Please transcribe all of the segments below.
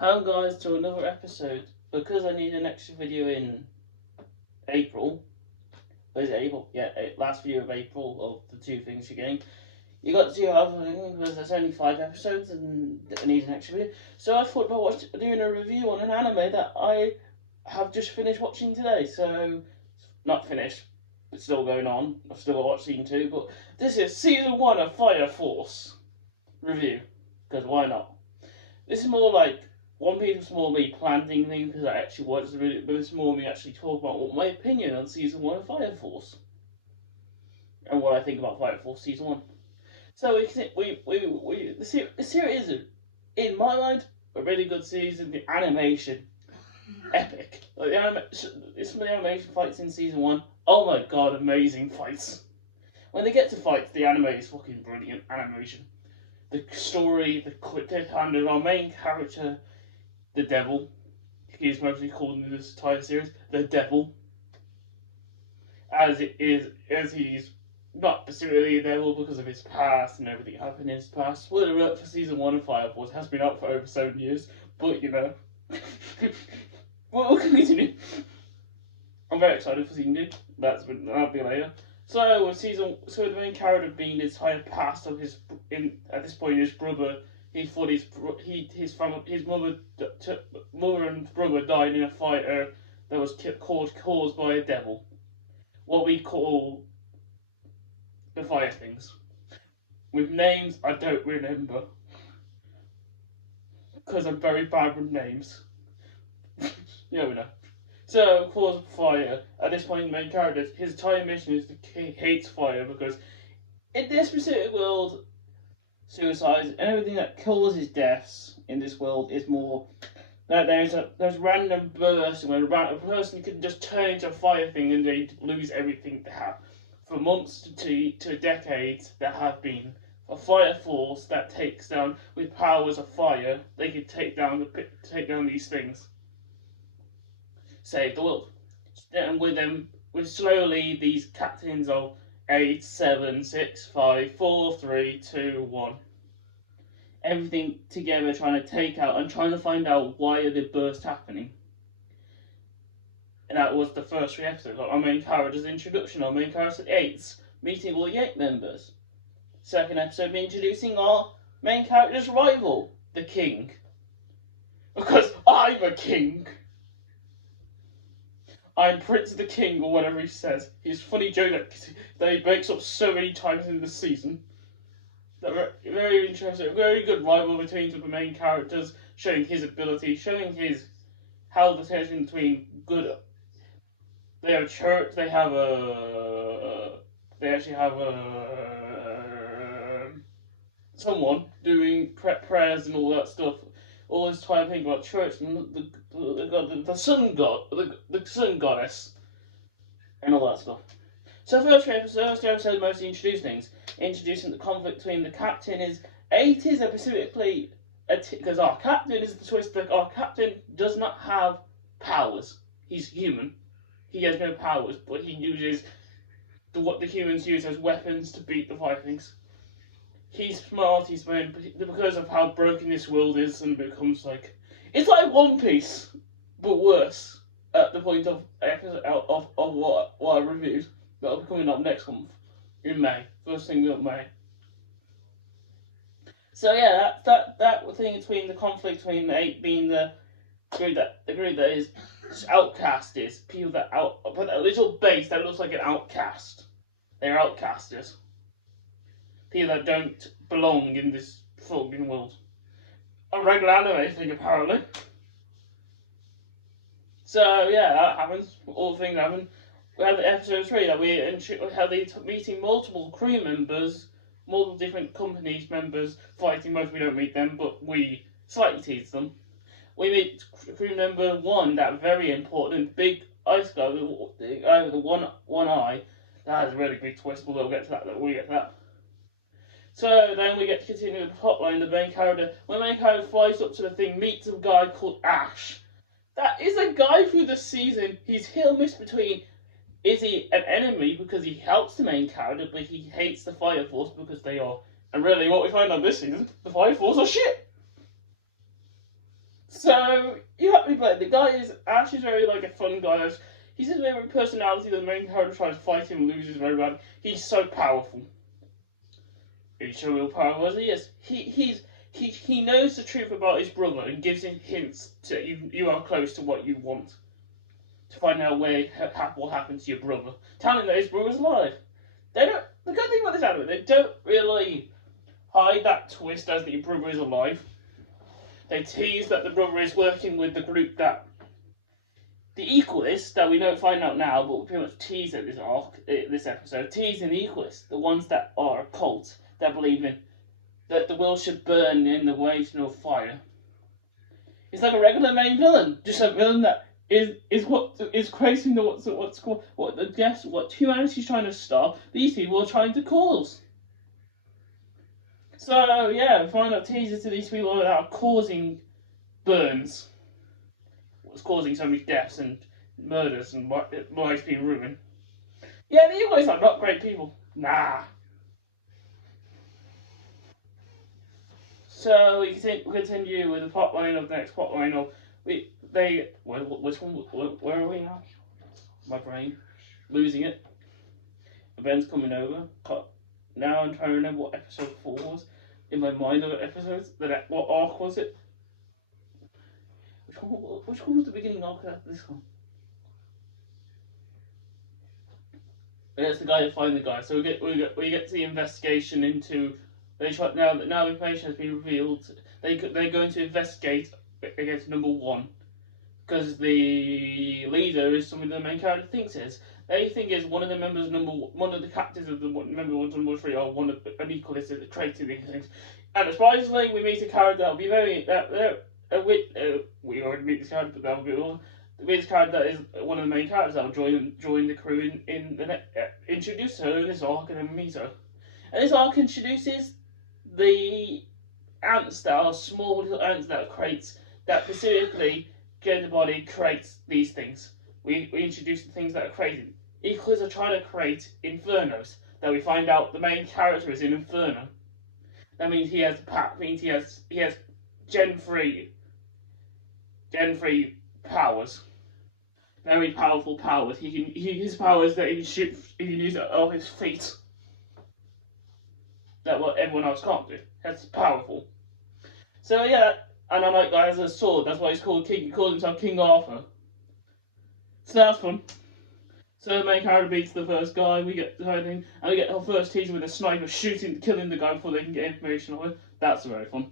Hello guys to another episode. Because I need an extra video in April. Is it April? Yeah, last video of April of the two things you're getting. You got to have because there's only 5 episodes and I need an extra video. So I thought about doing a review on an anime that I have just finished watching today. So not finished, it's still going on. I've still got to watch season 2, but this is season 1 of Fire Force review. Because why not? This is more like One Piece was more me planting things because I actually watched the video, but it's more me actually talking about what my opinion on season 1 of Fire Force and what I think about Fire Force season 1. So the series is, in my mind, a really good season. The animation, epic. Like some of the animation fights in season 1. Oh my god, amazing fights. When they get to fights, the anime is fucking brilliant animation. The story, the cliffhanger, our main character, the Devil. He is mostly called in this entire series the Devil, as he's not specifically a devil because of his past and everything happened in his past. Spoiler alert for season 1 of Fire Force, has been out for over 7 years, but you know, we'll continue. I'm very excited for season 2. That'll be later. So with the main character being the entire past of at this point his brother. He thought his mother and brother died in a fire that was caused by a devil. What we call the fire things. With names I don't remember because I'm very bad with names. You know. So, cause fire. At this point, the main character, his entire mission is he hates fire because in this specific world, suicides and everything that causes deaths in this world is more that there's random bursts where a person can just turn into a fire thing and they lose everything they have. For months to decades, there have been a fire force that takes down with powers of fire. They can take down these things. Save the world. And with slowly these captains of 8, 7, 6, 5, 4, 3, 2, 1. Everything together trying to take out and trying to find out why are the bursts happening. And that was the first 3 episodes. Our main character's introduction, our main character 8's meeting all the 8 members. Second episode, introducing our main character's rival, the King. Because I'm a king. I'm Prince of the King, or whatever he says. He's a funny joke that he makes up so many times in the season. Very interesting, very good rival between the main characters, showing his ability, showing how the tension between good. They have a church. They actually have someone doing prayers and all that stuff. All this time thinking about church and the sun god, the sun goddess, and all that stuff. So first episode mostly introducing the conflict between the captain is 80s and specifically because our captain is the twist that our captain does not have powers. He's human. He has no powers, but he uses what the humans use as weapons to beat the Vikings. He's smart, he's man, because of how broken this world is, and becomes like it's like One Piece, but worse. At the point of episode of what I reviewed, that'll be coming up next month in May, first thing of May. So yeah, that thing between the conflict between the 8 being the group that is outcast is people that put a little base that looks like an outcast. They're outcasters. People that don't belong in this fucking world. A regular anime thing, apparently. So, yeah, that happens. All things happen. We have episode 3 that we have meeting multiple crew members, multiple different companies members fighting. Most we don't meet them, but we slightly tease them. We meet crew member 1, that very important big ice guy with the one eye. That has a really big twist, but we'll get to that. So then we get to continue the plotline. The main character, when the main character flies up to the thing, meets a guy called Ash. That is a guy through the season. He's hit or miss between, is he an enemy because he helps the main character, but he hates the Fire Force because they are. And really, what we find on this season, the Fire Force are shit. So you have to be playing. The guy is actually very like a fun guy. He's his very personality. The main character tries to fight him and loses very bad. He's so powerful. He's so real powerful as he is. He knows the truth about his brother and gives him hints to you are close to what you want. To find out what happened to your brother. Telling that his brother's alive. They don't. The good thing about this anime, they don't really hide that twist as that your brother is alive. They tease that the brother is working with the group that the Equalists that we don't find out now, but we pretty much tease at this episode, teasing the Equalists, the ones that are a cult that believe in that the world should burn in the raging of fire. It's like a regular main villain, just a villain that is what is creating what humanity's trying to stop. These people are trying to cause. So yeah, find out teasers to these people that are causing burns. What's causing so many deaths and murders and lives being ruined. Yeah, the Equalists are not great people. Nah. So we continue with the plotline of the next plotline of where are we now? My brain losing it. Ben's coming over. Now I'm trying to remember what episode 4 was in my mind of episodes. What arc was it? Which one was the beginning arc after this one? And it's the guy that finds the guy. So we get to the investigation into. Now the information has been revealed. They're going to investigate against number 1 because the leader is something the main character thinks is. They think is one of the members one of the captains of the member 1 to number 3 or one of an Equalist that created these things. And surprisingly, we meet a character that'll be very we already meet this character, but that'll be all. This character that is one of the main characters that'll join the crew in the introduce her in this arc and then meet her. And this arc introduces the ants that are small little ants that specifically get the body creates these things. We introduce the things that are created. Equals are trying to create infernos that we find out the main character is in Inferno. That means he has Gen 3 powers. Very powerful powers. His powers that he can use all his feet. That what everyone else can't do. That's powerful. So yeah, and I like that as a sword. That's why he's called King. He calls himself King Arthur. So that's fun. So the main character beats the first guy. We get the whole thing, and we get our first teaser with a sniper killing the guy before they can get information on him. That's very fun.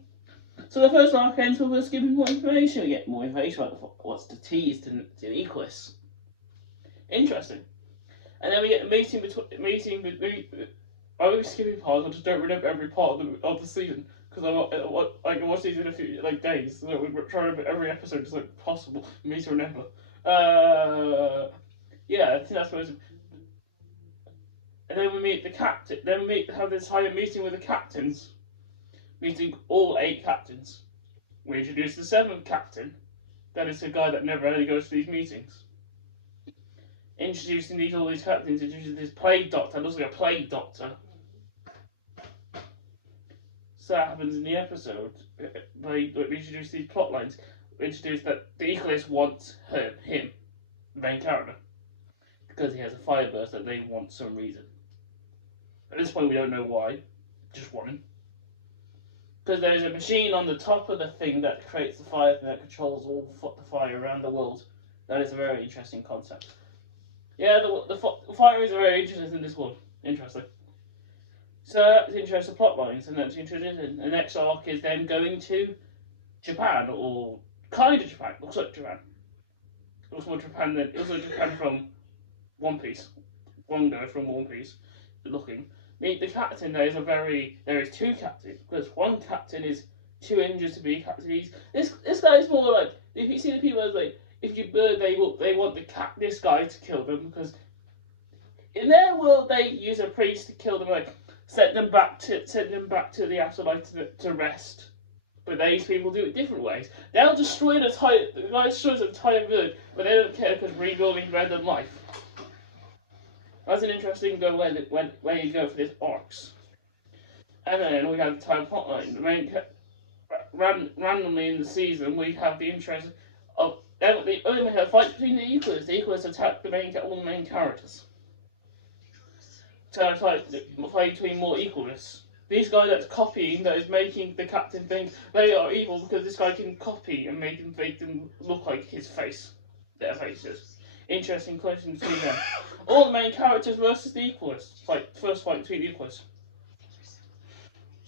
So the first arc ends with us giving more information. We get more information about what's the tease to the Equalists. Interesting. And then we get a meeting between. I will be skipping parts. I just don't remember every part of the season because I watched these in a few days. So we try to remember every episode as possible for me to remember. Yeah, I think that's supposed to. And then we meet the captain. Then we have this entire meeting with the captains, meeting all 8 captains. We introduce the 7th captain. That is the guy that never really goes to these meetings. Introducing all these captains, introducing this plague doctor. Looks like a plague doctor. So that happens in the episode. We introduce these plot lines. We introduce that the Equalists want him, the main character, because he has a fire burst that they want some reason. At this point, we don't know why. Just want him. Because there's a machine on the top of the thing that creates the fire that controls all the fire around the world. That is a very interesting concept. Yeah, the fire is very interesting in this world. Interesting. So that's interesting plot lines, and that's interesting. The next arc is them going to Japan, or kind of Japan. Looks like Japan. Looks more Japan than it looks like Japan from One Piece. One guy from One Piece looking. Meet the captain. There is 2 captains because one captain is too injured to be captain. This guy is more like if you see the people as if you burn they want this guy to kill them because in their world they use a priest to kill them send them back to the afterlife to rest. But these people do it different ways. They'll destroy the guy destroys an entire village, but they don't care because rebuilding random life. That's an interesting way you go for this arcs. And then we have the time plotline. The main randomly in the season, we have the interest of we have fights between the equals. The equals attack all the main characters. So fight between more equals. These guys that's copying, that is making the captain think they are evil because this guy can copy and make them look like his face, their faces. Interesting question between them. All the main characters versus the equals. First fight between the equals.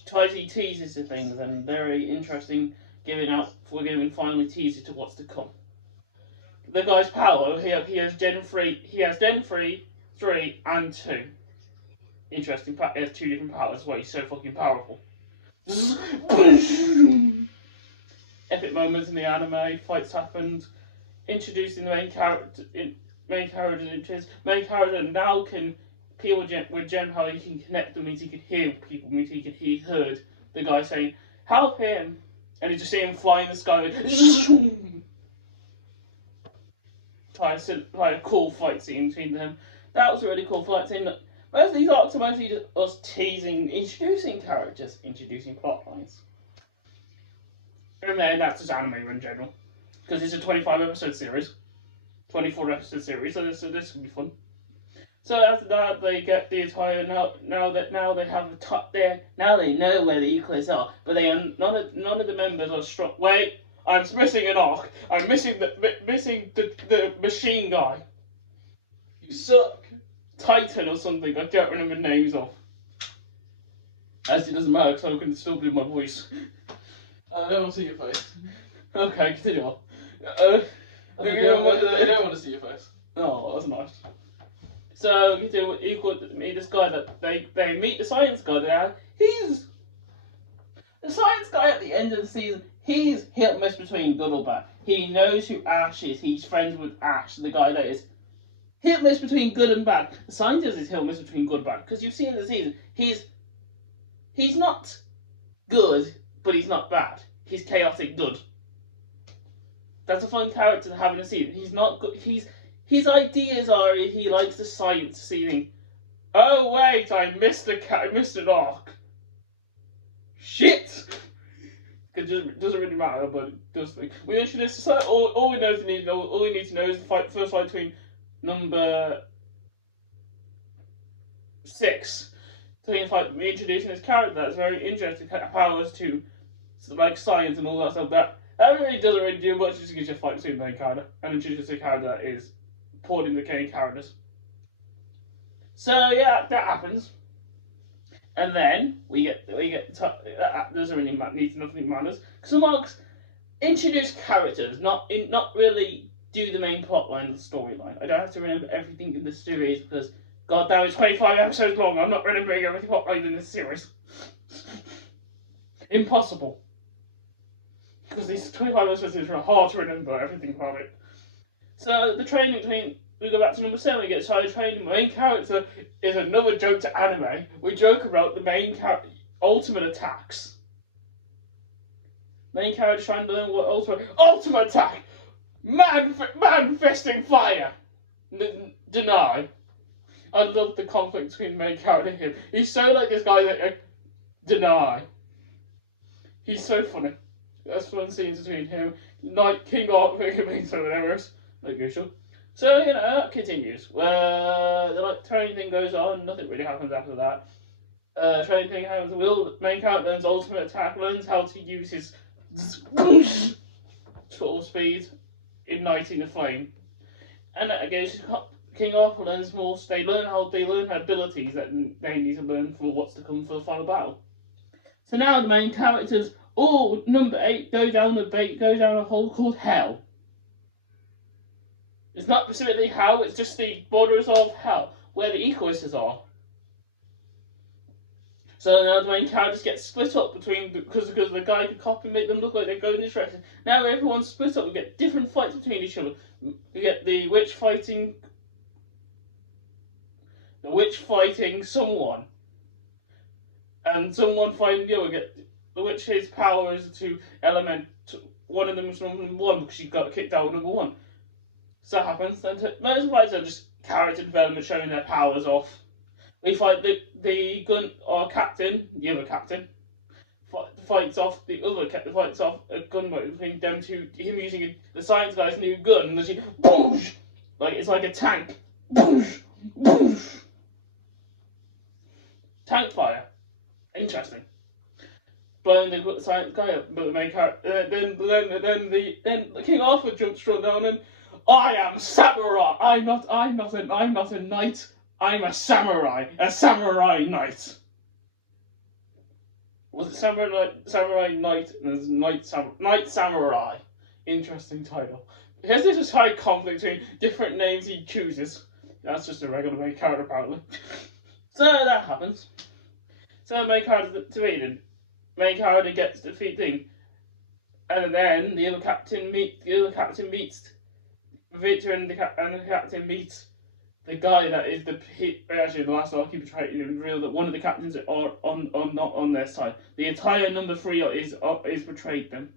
Tidy teases to things and very interesting, giving finally teases to what's to come. The guy's power, he has Gen 3, Gen 3, 3 and 2. Interesting, he has 2 different powers, why he's so fucking powerful. Epic moments in the anime, fights happened, introducing the main character now can people with Gen how he can connect them, means he can hear people, means he heard the guy saying, help him, and you just see him fly in the sky like a cool fight scene between them. That was a really cool fight scene. Most of these arcs are mostly just us teasing, introducing characters, introducing plot lines. And then that's just anime in general. Because it's a 25 episode series. 24 episode series, so this will be fun. So after that, they get the entire now they have now they know where the equals are, but they are none of the members are strong. Wait, I'm missing an arc. I'm missing the machine guy. You suck. Titan or something. I don't remember names of. As it doesn't matter, because I can still do my voice. I don't want to see your face. Okay, continue on. I don't want to see your face. Oh, that's nice. So this guy that they meet the science guy there. He's the science guy at the end of the season. He's hit and miss between good or bad. He knows who Ash is. He's friends with Ash, the guy that is hit and miss between good and bad. The scientist is hit and miss between good and bad. Because you've seen in the season, he's not good, but he's not bad. He's chaotic good. That's a fun character to have in a season. He's not good. His ideas are he likes the science scene. Oh wait, I missed an arc. Shit. It doesn't really matter, but it does. We introduce all we need to know is the first fight between number 6. We introducing this character that's very interesting. Powers to like science and all that stuff. That really doesn't really do much. It just gives you a fight between the main character and introduces a character that is porting the main characters. So yeah, that happens. And then we get that doesn't really need nothing matters. Some arcs introduce characters, not really do the main plot line, the storyline. I don't have to remember everything in the series because god damn, it's 25 episodes long. I'm not remembering everything plot line in this series. Impossible. Because these 25 episodes are hard to remember everything about it. So the training between. We go back to number 7, we get started training. The main character is another joke to anime. We joke about the main character ultimate attacks. Main character trying to learn what ultimate attack! Manifesting fire! Deny. I love the conflict between the main character and him. He's so like this guy that deny. He's so funny. That's fun scenes between him. Like King Arthur and so whatever else. Like usual. So, that continues. The training thing goes on, nothing really happens after that. Training thing happens, main character learns ultimate attack, learns how to use his total speed, igniting the flame. And that goes King Arthur learns more, they learn abilities that they need to learn for what's to come for the final battle. So now the main characters, number 8, go down a hole called Hell. It's not specifically hell, it's just the borders of hell, where the equalists are. So now the main characters get split up because the guy can copy and make them look like they're going in this direction. Now everyone's split up, we get different fights between each other. We get the witch fighting someone. And someone fighting the other. We get the witch's power is to element. One of them is number 1 because she got kicked out of number 1. So that happens. Then most fights are just character development, showing their powers off. We fight the gun or captain, the other captain, fights off a gunfight between them two. Him using the science guy's new gun, and she boosh, like it's like a tank, boosh, boosh. Tank fire, interesting. Blowing the science guy up, but the main character. Then King Arthur jumps straight down and I am samurai. I'm not a knight. I'm a samurai knight. Was it samurai knight? And there's knight samurai. Interesting title. Because there's this high conflict between different names he chooses. That's just a regular main character apparently. So that happens. So the main character defeated. Main character gets defeated, and then the other captain meets Victor, and the captain meets the guy that is actually the last arc he betrayed. You reveal that one of the captains are not on their side. The entire number 3 is betrayed them.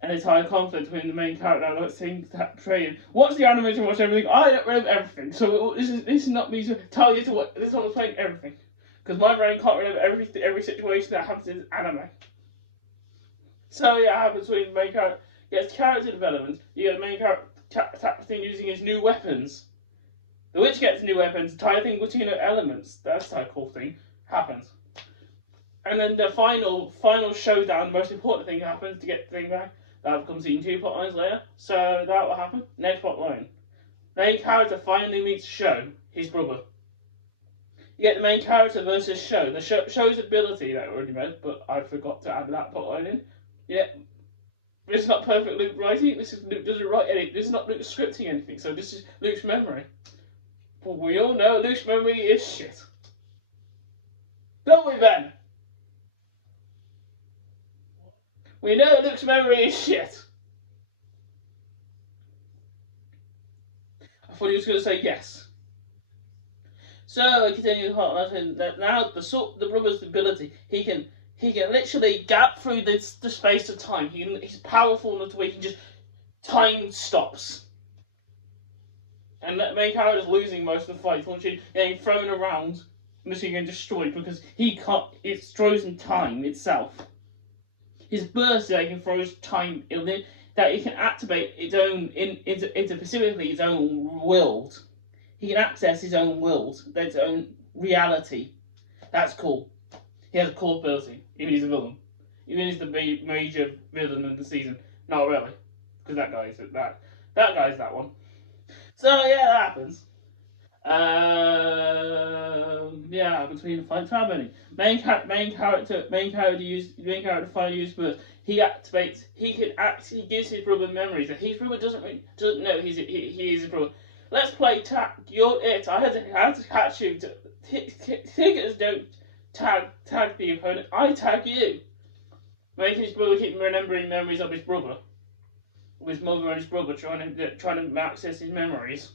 And the entire conflict between the main character and the thing that betrayed him. Watch the animation, watch everything. I don't remember everything, so this is not me to tell you to what this one was playing everything. Because my brain can't remember every situation that happens in anime. So yeah, it happens between the main character gets character development. You get the main character captain using his new weapons. The witch gets new weapons. Entire thing between elements. That's a cool thing. Happens. And then the final showdown, the most important thing happens to get the thing back. That becomes in 2 plotlines later. So that will happen. Next plotline. Main character finally meets Sho, his brother. You get the main character versus Sho. The Sho's ability that I already read, but I forgot to add that plotline in. Yeah. This is not perfect Luke writing. This is Luke doesn't write anything. This is not Luke scripting anything. So this is Luke's memory. But we all know Luke's memory is shit. Don't we, Ben? We know Luke's memory is shit. I thought he was going to say yes. So I continue that now the brother's ability, he can literally gap through the space of time. He's powerful enough to where he can just time stops. And that main character is losing most of the fight, literally getting thrown around, literally getting destroyed because he can't. It's frozen time itself. His burst that he can froze time that he can activate its own into specifically its own world. He can access his own world, its own reality. That's cool. He has a cool ability. Even he's a villain. Even he's the major villain of the season. Not really, because that guy's that one. So yeah, that happens. Yeah, between the fights happening. Main character finally uses burst. He gives his brother memories that his brother doesn't know he is his brother. Let's play tag. You're it. I had to catch you. Tiggers don't tag the opponent. I tag you. Making his brother keep remembering memories of his brother, of his mother and his brother, trying to access his memories.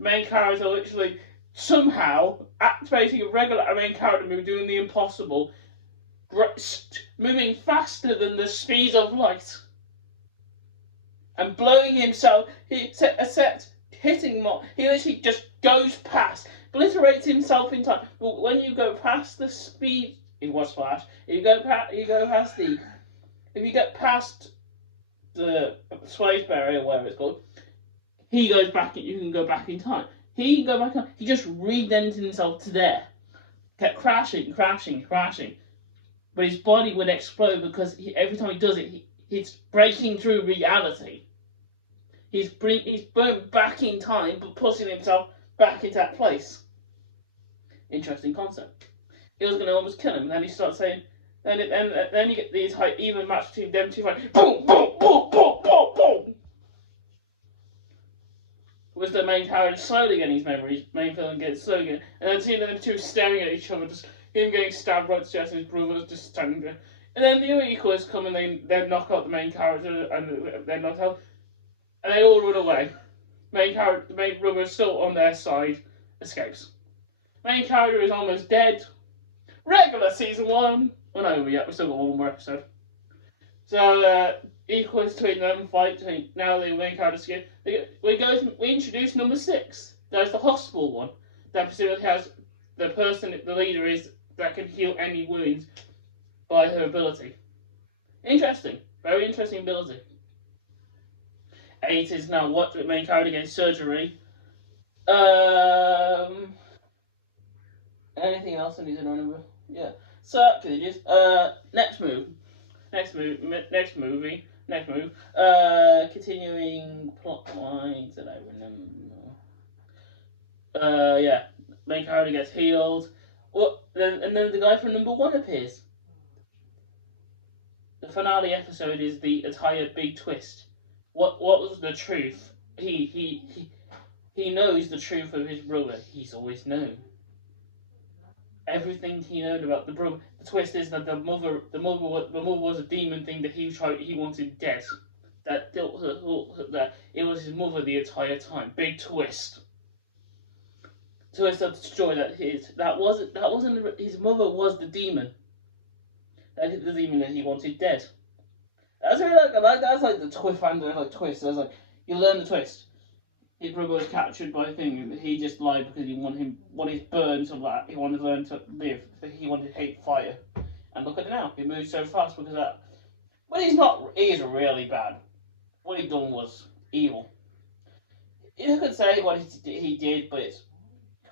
Main character literally somehow activating a regular main character move, doing the impossible, moving faster than the speed of light, and blowing himself. Hitting more. He literally just goes past, obliterates himself in time. But when you go past the speed, it was Flash. If you get past the space barrier, whatever it's called, he goes back. You can go back in time. He can go back in time. He just redented himself to there. Kept crashing. But his body would explode because every time he does it, he's breaking through reality. He's burned back in time, but putting himself back into that place. Interesting concept. He was going to almost kill him, and then he starts saying, then you get these even match between them two fighting. Boom, boom, boom, boom, boom, boom. With the main character slowly getting his memories, main villain gets slowly getting, and then seeing them two staring at each other, just him getting stabbed right to the chest, and his brother just standing there. And then the other equalists come and they knock out the main character, and they're knocked out. And they all run away. The main brother is still on their side, escapes. Main character is almost dead. Regular season 1. Well, no, we still got one more episode. So, equals between them fight. Now the main character escape. We introduce number 6. There's the hospital one. That specifically has the leader is that can heal any wounds by her ability. Interesting. Very interesting ability. 8 is now what the main character gets surgery. Anything else I need to remember? Yeah. So just next move. Continuing plot lines that I remember. Yeah. Main character gets healed. And then the guy from number 1 appears. The finale episode is the entire big twist. What was the truth? He knows the truth of his brother. He's always known. Everything he known about the brother. The twist is that the mother was a demon thing that he wanted dead. That it was his mother the entire time. Big twist. Twist of the story that wasn't his mother was the demon. That the demon that he wanted dead. That's really that's like the cliffhanger, like twist. That's like you learn the twist. His brother was captured by a thing. He just lied because he wanted burned so that he wanted to learn to live. He wanted to hate fire. And look at it now. He moved so fast because of that. But he's not. He is really bad. What he done was evil. You could say what he did, but it's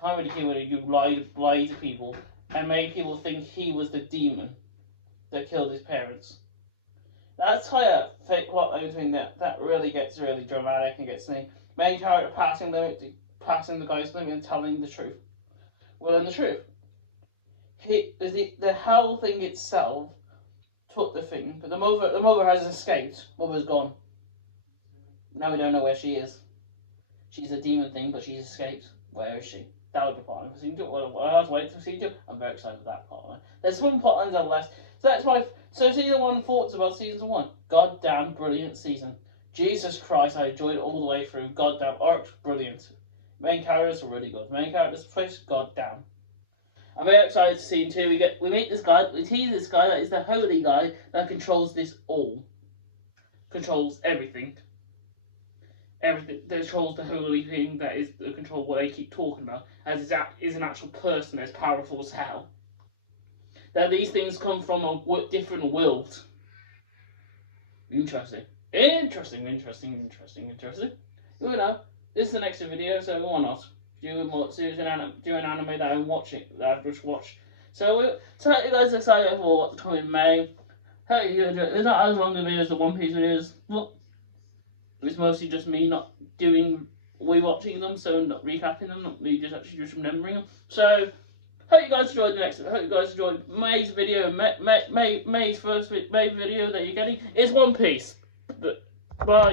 kind of ridiculous when you lied to people and made people think he was the demon that killed his parents. That's how a fake plot thing that really gets really dramatic and gets me. Main character passing the guy's limit and telling the truth. Well, and the truth. The hell thing itself took the thing, but the mother has escaped. Mother's gone. Now we don't know where she is. She's a demon thing, but she's escaped. Where is she? That would be part of season 2. Well, I was waiting for season 2. I'm very excited for that part. There's some plot lines I've left. So that's so season 1 thoughts about season 1. Goddamn brilliant season. Jesus Christ, I enjoyed it all the way through. Goddamn arc, brilliant. Main characters are really good. Main characters place, goddamn. I'm very excited to season 2. We meet this guy. We tease this guy that is the holy guy that controls this all. Controls everything. Everything that controls the holy thing that is the control what they keep talking about, as is an actual person as powerful as hell. That these things come from a different world. Interesting. You know, this is the next video, so why not? Do an anime that I'm watching, that I've just watched. So you guys are excited for what's coming in May. Hey, it's not as long a video as the One Piece videos. Well, it's mostly just me not rewatching them, so not recapping them, not me just remembering them. So hope you guys enjoyed May's video. May's first May video that you're getting is One Piece. Bye.